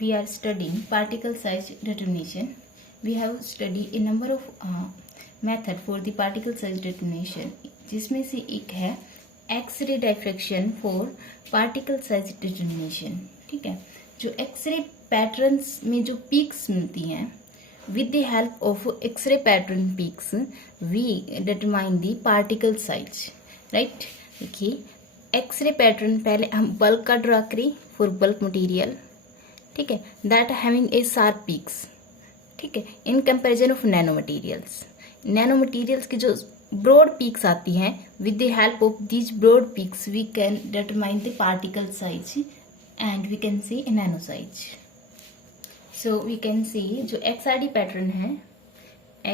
we are studying particle size determination. We have studied a number of method for the particle size determination, जिसमें से एक है X-ray diffraction for particle size determination. ठीक है, जो x ray patterns में जो पीक्स मिलती हैं, with the help of X-ray pattern peaks we determine the particle size. Right? देखिए, एक्सरे पैटर्न पहले हम बल्क का ड्रा करें फॉर बल्क मटेरियल. ठीक है, that having a sharp peaks. ठीक है, in comparison of nano materials. Nano materials की जो ब्रॉड पीक्स आती हैं, with the help of these broad peaks we can determine the particle size and we can see nano size. So we can see जो XRD pattern है,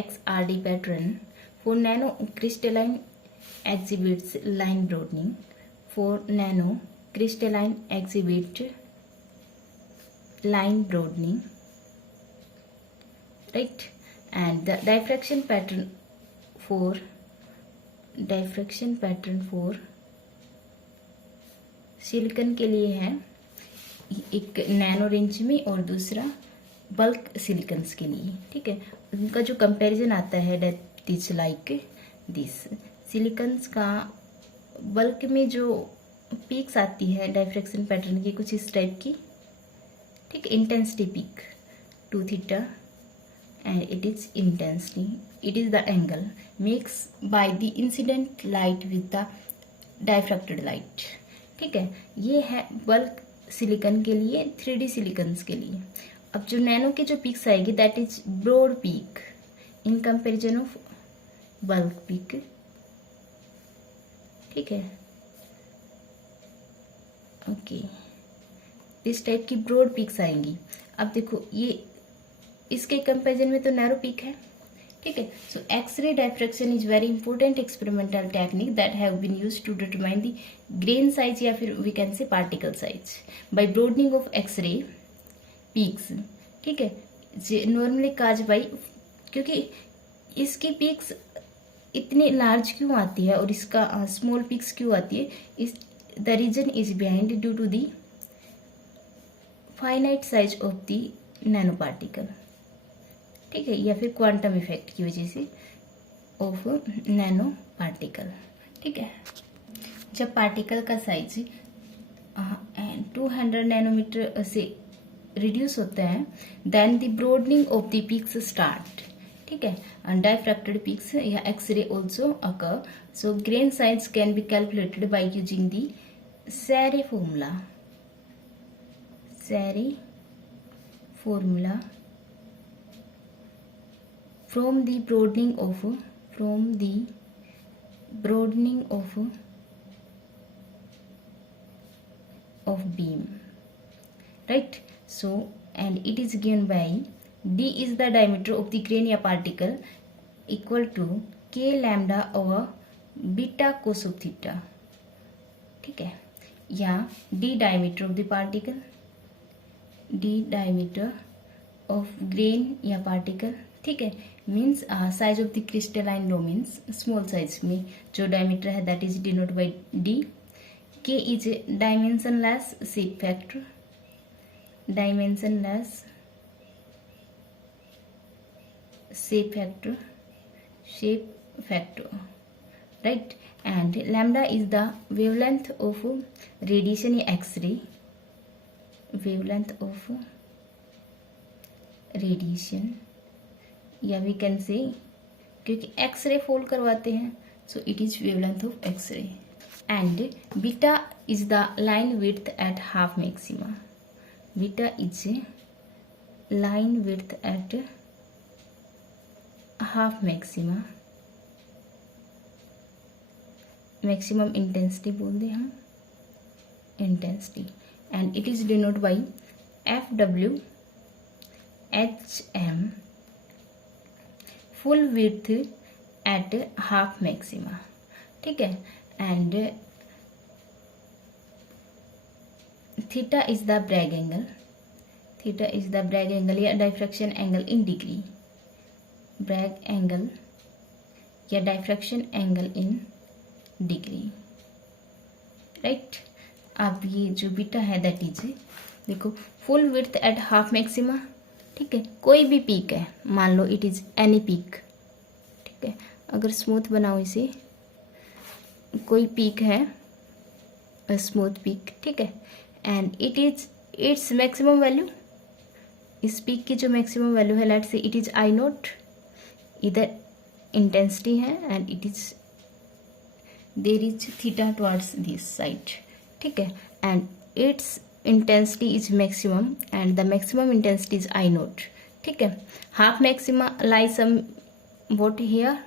XRD pattern for nano crystalline exhibits line broadening. For nano crystalline exhibit line broadening, right? And the diffraction pattern for silicon के लिए है, एक nano range में और दूसरा bulk silicones के लिए. ठीक है, उनका जो कंपैरिजन आता है that is like this. Silicones का बल्क में जो पीक्स आती है डायफ्रैक्शन पैटर्न की कुछ इस टाइप की. ठीक है, intensity peak 2 theta and it is intensity, it is the angle makes by the incident light with the diffracted light. ठीक है, ये है बल्क सिलिकॉन के लिए, 3D सिलिकॉन्स के लिए. अब जो नैनो की जो पीक्स आएगी that is broad peak in comparison of bulk peak. ठीक है, ओके, इस टाइप की ब्रॉड पीक्स आएंगी. अब देखो, ये इसके कंपैरिजन में तो नैरो पीक है. ठीक है, so X ray diffraction is very important experimental technique that have been used to determine the grain size या फिर we can say particle size by broadening of X ray peaks. ठीक है, नॉर्मली काज बाई, क्योंकि इसकी peaks इतनी large क्यों आती है और इसका स्मॉल पिक्स क्यों आती है, इस the reason is behind due to the finite size of the nano particle. ठीक है, या फिर क्वांटम इफेक्ट की वजह से ऑफ नैनो पार्टिकल. ठीक है, जब पार्टिकल का साइज 200 नैनोमीटर से रिड्यूस होता है then the broadening of the peaks start. ठीक है, and diffracted peaks या X-ray also occur. So grain size can be calculated by using the Serre formula. Serre formula from the broadening of beam, right? So and it is given by D is the diameter of the grain या particle equal to K lambda over beta cos of theta. ठीक है, या D diameter of the particle, D diameter of grain या particle. ठीक है, means size of the crystalline law means small size में जो diameter है that is denoted by D. K is dimensionless shape factor, dimensionless shape factor, right? And lambda is the wavelength of radiation या X-ray, wavelength of radiation, या we can say क्योंकि X-ray fall करवाते हैं so it is wavelength of X-ray. And beta is the line width at half maxima. Beta is line width at half maxima, maximum intensity बोल दे हम, intensity. And it is denote by FW HM full width at half maxima. ठीक है, and theta is the Bragg angle, theta is the Bragg angle या diffraction angle in degree, Bragg angle या diffraction angle in degree. Right, अब ये जो beta है that is देखो full width at half maxima, ठीक है, कोई भी पीक है, मान लो इट इज एनी पीक, ठीक है, अगर स्मूथ बनाओ इसे, कोई पीक है स्मूथ पीक, ठीक है, and it is its maximum value, इस पीक की जो मैक्सिमम वैल्यू है, let's say it is I naught, इधर इंटेंसिटी है and it is there is theta towards this side, ठीक है, and its intensity is maximum and the maximum intensity is I naught, ठीक है, half maxima lie somewhat here,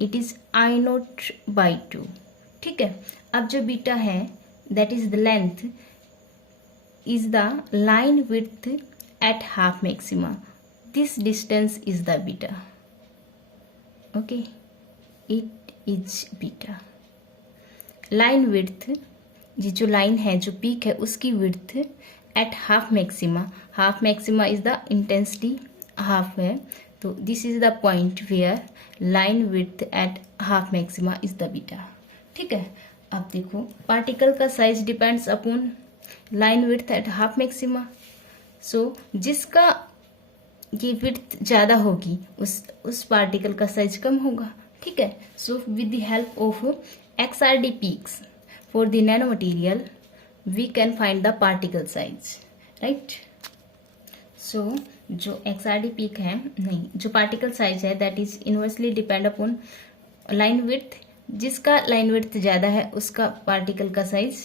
it is I naught by 2, ठीक है। अब जो beta है that is the length is the line width at half maxima, this distance is the beta, okay, it is beta. Line width, ये जो line है, जो peak है, उसकी width at half maxima is the intensity half है, तो this is the point where line width at half maxima is the beta, ठीक है। अब देखो पार्टिकल का size depends upon line width at half maxima, so जिसका ये width ज्यादा होगी उस पार्टिकल का साइज कम होगा, ठीक है। So with the help of XRD peaks for the nanomaterial we can find the particle size, right? So जो XRD peak है, नहीं, जो particle size है that is inversely depend upon line width, जिसका line width ज़्यादा है उसका particle का size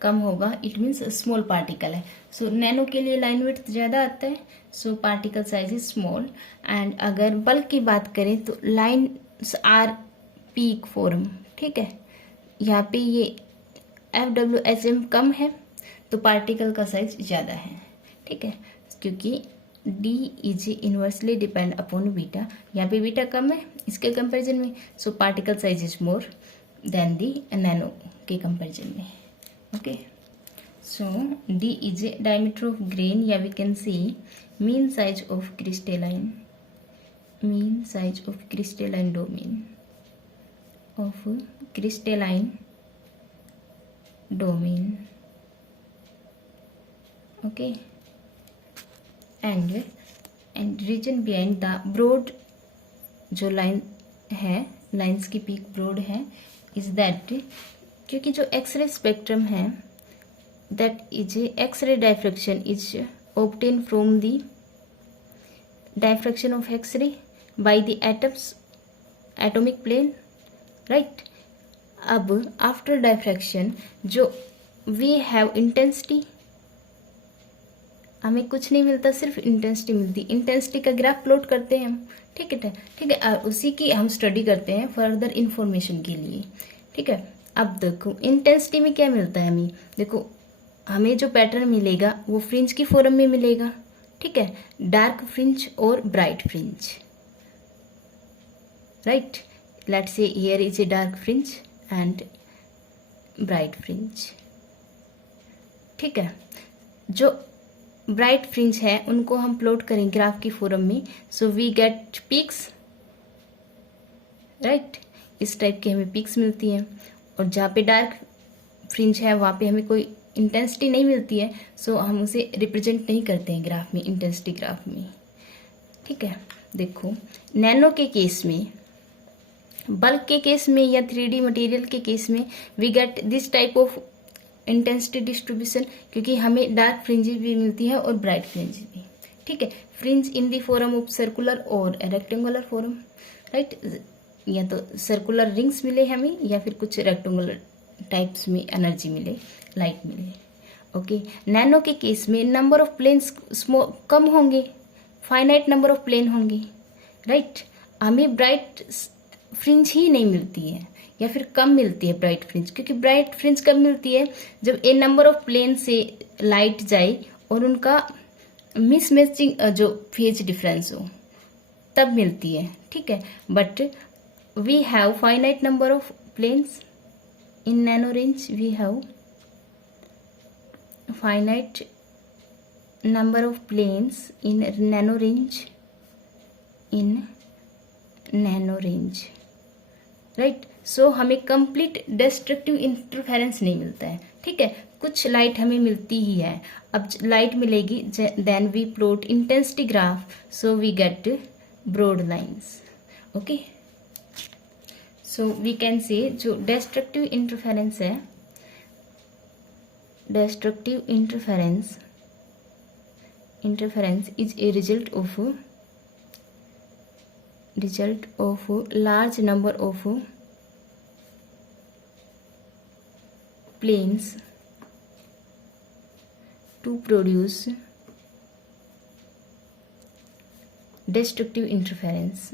कम होगा, it means small particle है। so नैनो के लिए line width ज़्यादा आता है, so particle size is small, and अगर बल्क की बात करें तो lines are peak form, ठीक है, यहाँ पे ये FWHM कम है तो पार्टिकल का साइज ज़्यादा है, ठीक है, क्योंकि D is inversely depend upon beta, यहाँ पे बीटा कम है इसके कंपैरिजन में, so particle size is more than the nano के कंपैरिजन में, okay. So D is diameter of grain, या we can see mean size of crystalline domain of crystalline domain, okay, and region behind the broad, जो line है, lines की peak broad है, is that, क्योंकि जो X-ray spectrum है that is X-ray diffraction is obtain from the diffraction of X-ray by the atoms atomic plane, right. अब after diffraction जो we have intensity, हमें कुछ नहीं मिलता, सिर्फ इंटेंसिटी मिलती, इंटेंसिटी का ग्राफ प्लॉट करते हैं हम, ठीक है, उसी की हम स्टडी करते हैं फर्दर इंफॉर्मेशन के लिए, ठीक है। अब देखो इंटेंसिटी में क्या मिलता है हमें, देखो हमें जो पैटर्न मिलेगा वो फ्रिंज की फॉर्म में मिलेगा, ठीक है, डार्क फ्रिंज और bright fringe, right. Let's say here is a dark fringe and bright fringe, ठीक है। जो ब्राइट फ्रिंज है उनको हम प्लॉट करें ग्राफ की फॉर्म में, so we get peaks, right, इस टाइप की हमें पीक्स मिलती हैं, और जहाँ पे डार्क फ्रिंज है वहाँ पे हमें कोई इंटेंसिटी नहीं मिलती है, सो हम उसे रिप्रेजेंट नहीं करते हैं ग्राफ में, इंटेंसिटी ग्राफ में, ठीक है। देखो नैनो के केस में, बल्क के केस में या 3D मटेरियल के केस में we get this type of intensity distribution, क्योंकि हमें डार्क फ्रिंजेस भी मिलती है और ब्राइट फ्रिंजेस भी, ठीक है। Fringe in the form of circular और रेक्टेंगुलर फॉर्म, राइट, या तो सर्कुलर रिंग्स मिले हमें या फिर कुछ रेक्टेंगुलर टाइप्स में एनर्जी मिले, लाइट मिले, ओके। नैनो के केस में नंबर ऑफ प्लेन्स कम होंगे, फाइनाइट नंबर ऑफ प्लेन होंगे, राइट, हमें ब्राइट फ्रिंज ही नहीं मिलती है या फिर कम मिलती है ब्राइट फ्रिंज, क्योंकि ब्राइट फ्रिंज कब मिलती है, जब ए नंबर ऑफ प्लेन से लाइट जाए और उनका मिसमैचिंग जो फेज डिफरेंस हो तब मिलती है, ठीक है। But we have finite number of planes in nano range, we have finite number of planes in nano range, right. So हमें कंप्लीट डिस्ट्रक्टिव इंटरफेरेंस नहीं मिलता है, ठीक है। कुछ लाइट हमें मिलती ही है। अब लाइट मिलेगी, then we plot intensity graph, so we get broad lines. Okay, so we can say जो डिस्ट्रक्टिव इंटरफेरेंस है, destructive interference is a result of large number of planes to produce destructive interference,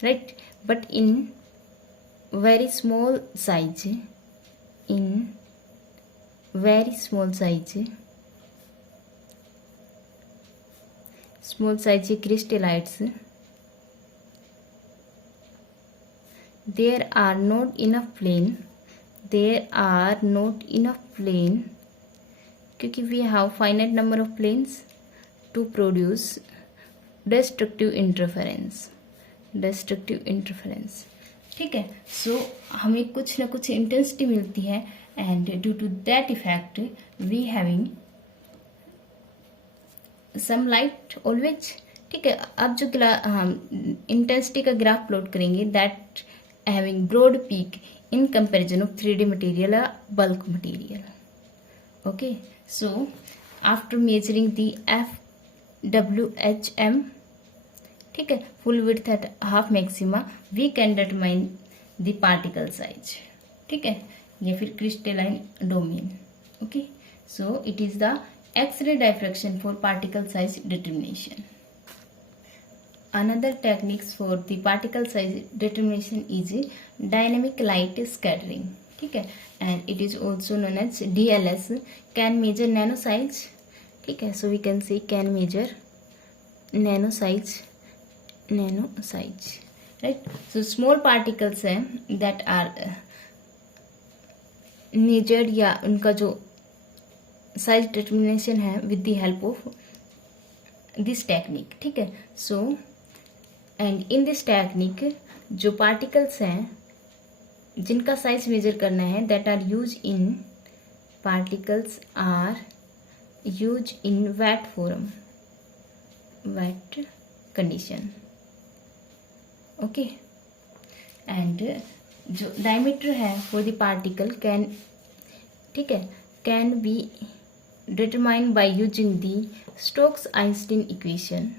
right? But in very small size, crystallites, there are not enough plane, क्योंकि we have finite number of planes to produce destructive interference, ठीक है। सो हमें कुछ ना कुछ intensity मिलती है, and due to that effect we having some light always, ठीक है। अब जो इंटेंसिटी का ग्राफ प्लॉट करेंगे, that having broad peak in comparison of 3D material या bulk material. Okay, so after measuring the FWHM, ठीक है, full width at half maxima, we can determine the particle size, ठीक है, या फिर crystalline domain. Okay, so it is the X ray diffraction for particle size determination. Another techniques for the particle size determination is dynamic light scattering, ठीक है, and it is also known as DLS, can measure nano size, ठीक है। So we can say can measure nano size, right? So small particles हैं that are measured, या उनका जो size determination है with the help of this technique, ठीक है। So and in this technique जो particles हैं जिनका size measure करना है, that are used in particles are used in wet form, wet condition, okay. And जो डायमीटर है फॉर द पार्टिकल कैन, ठीक है, can be determined by using the Stokes Einstein equation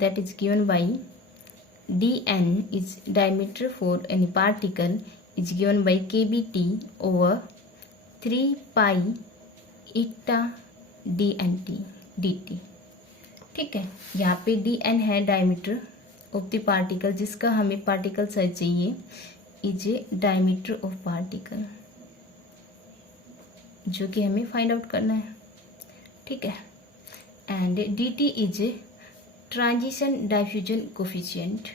that is given by dn is diameter for any particle is given by kBt over 3 pi eta dnt dt, ठीक है। यहाँ पे dn है diameter of the particle, जिसका हमें particle size चाहिए, is diameter of particle, जो कि हमें फाइंड आउट करना है, ठीक है। And dt is transition diffusion coefficient,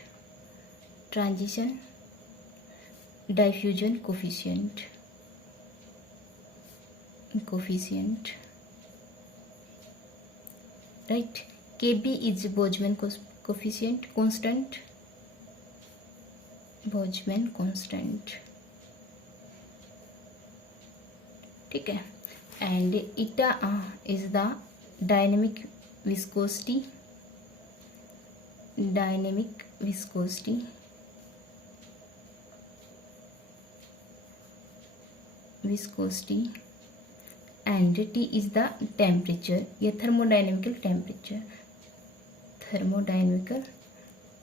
right? Kb is Boltzmann constant, ठीक है। And eta is the dynamic viscosity, and T is the temperature, या thermodynamical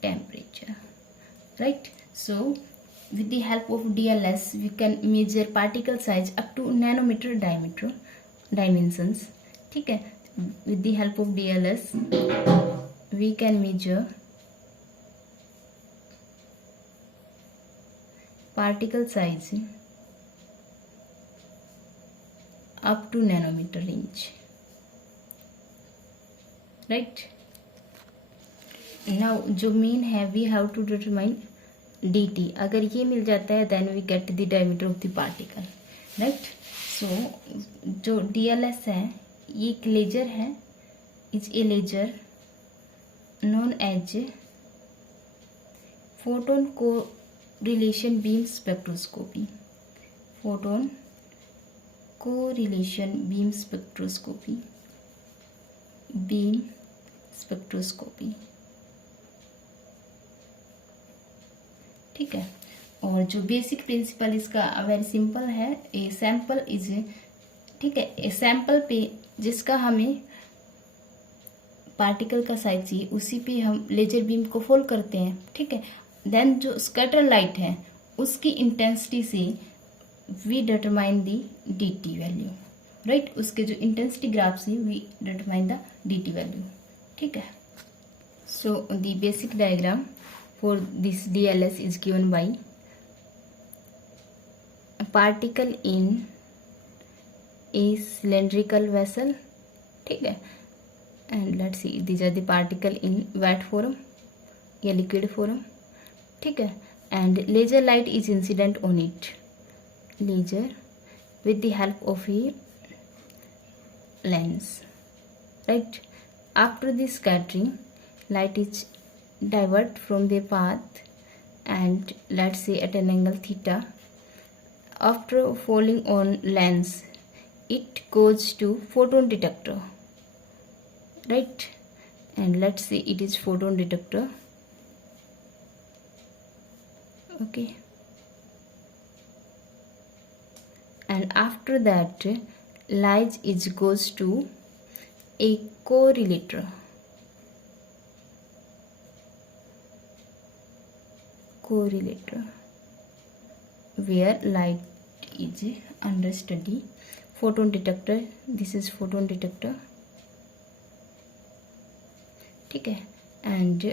temperature, right? So with the help of DLS we can measure particle size up to nanometer dimensions, ठीक है। with the help of DLS we can measure particle size up to nanometer range, right? now जो main है we have to determine dt, अगर ये मिल जाता है then we get the diameter of the particle, right? so जो DLS है ये एक लेजर है, is a laser known as photon correlation beam spectroscopy. Photon correlation beam spectroscopy. Beam spectroscopy. ठीक है। और जो बेसिक प्रिंसिपल इसका वेरी सिंपल है, ए सैंपल इज, ठीक है, ए सैंपल पे जिसका हमें पार्टिकल का साइज चाहिए उसी पे हम लेजर बीम को फोल्ड करते हैं, ठीक है। देन जो स्कैटर लाइट है उसकी इंटेंसिटी से we determine the dt value, right. उसके जो इंटेंसिटी ग्राफ से we determine the dt value, ठीक है। So the basic diagram for this DLS is given by particle in a cylindrical vessel, ठीक है। And let's see these are the particle in wet form या liquid form, ठीक है। And laser light is incident on it, laser with the help of a lens, right. After the scattering, light is divert from their path and let's say at an angle theta. After falling on lens, it goes to photon detector, right. And let's say it is photon detector, okay. And after that light is goes to a correlator, where light is under study. Photon detector, this is photon detector, ठीक है। And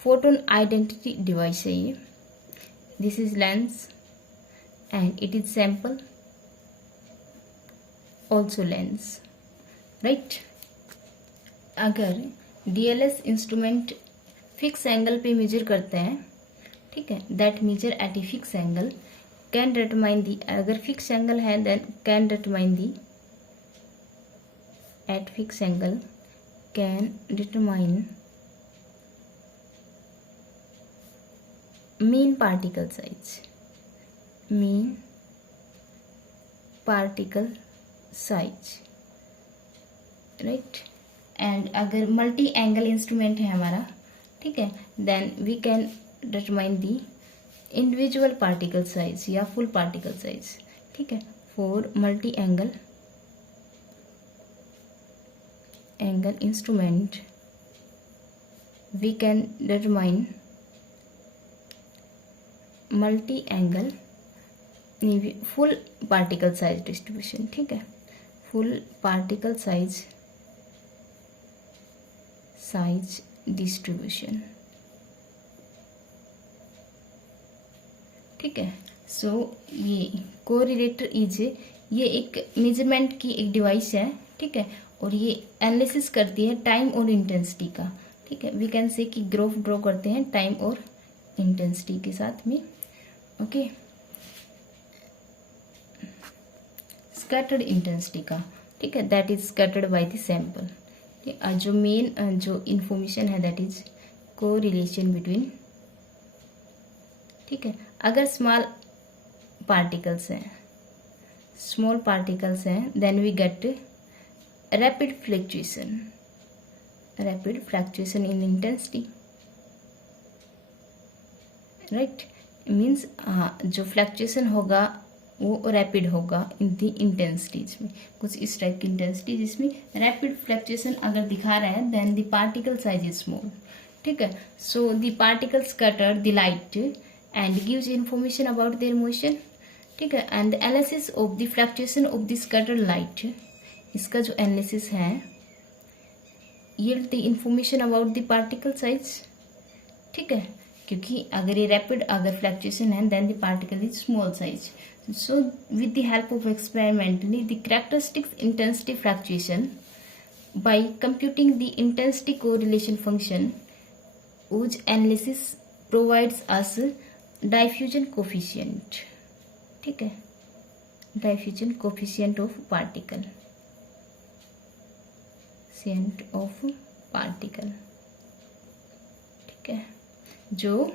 photon identity device है ये, this is lens and it is sample also lens, right. अगर DLS instrument fix angle पे measure करते हैं, ठीक है, that measure at a fix angle can determine the, अगर फिक्स एंगल है then can determine the at fix angle can determine mean particle size, mean particle size, right. And अगर multi angle instrument है हमारा, ठीक है, then we can determine the individual particle size या full particle size, ठीक है। For multi angle instrument we can determine multi angle full particle size distribution, ठीक है, फुल पार्टिकल साइज डिस्ट्रीब्यूशन, ठीक है। सो ये कोरिलेटर इज, ये एक मेजरमेंट की एक डिवाइस है, ठीक है, और ये एनालिसिस करती है टाइम और इंटेंसिटी का, ठीक है। वी कैन से कि ग्राफ ड्रॉ करते हैं टाइम और इंटेंसिटी के साथ में, ओके। स्कैटर्ड इंटेंसिटी का, ठीक है, that is scattered by the sample. जो मेन जो इंफॉर्मेशन है दैट इज कोरिलेशन बिटवीन, ठीक है। अगर स्मॉल पार्टिकल्स हैं then we get rapid fluctuation in intensity, right. Means जो फ्लक्चुएशन होगा वो रैपिड होगा इन दी इंटेंसिटीज में, कुछ इस टाइप की इंटेंसिटी जिसमें रैपिड फ्लक्चुएशन अगर दिखा रहा है then the particle size is small, ठीक है। So the particle scatter the light and gives information about their motion, ठीक है। And the analysis of the fluctuation of the scatter light, इसका जो एनालिसिस है yield the information about the particle size, ठीक है, क्योंकि अगर ये रैपिड अगर फ्लक्चुएशन है then the particle is small size. So with the help of experimentally the characteristics intensity fluctuation by computing the intensity correlation function, whose analysis provides us diffusion coefficient, ठीक है, diffusion coefficient of particle, coefficient of particle, ठीक है। जो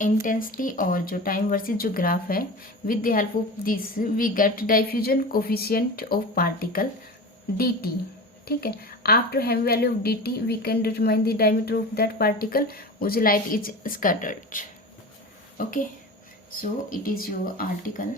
intensity और जो time versus जो graph है, with the help of this we get diffusion coefficient of particle dt, ठीक है। After having value of dt we can determine the diameter of that particle whose light is scattered. Okay, so it is your article.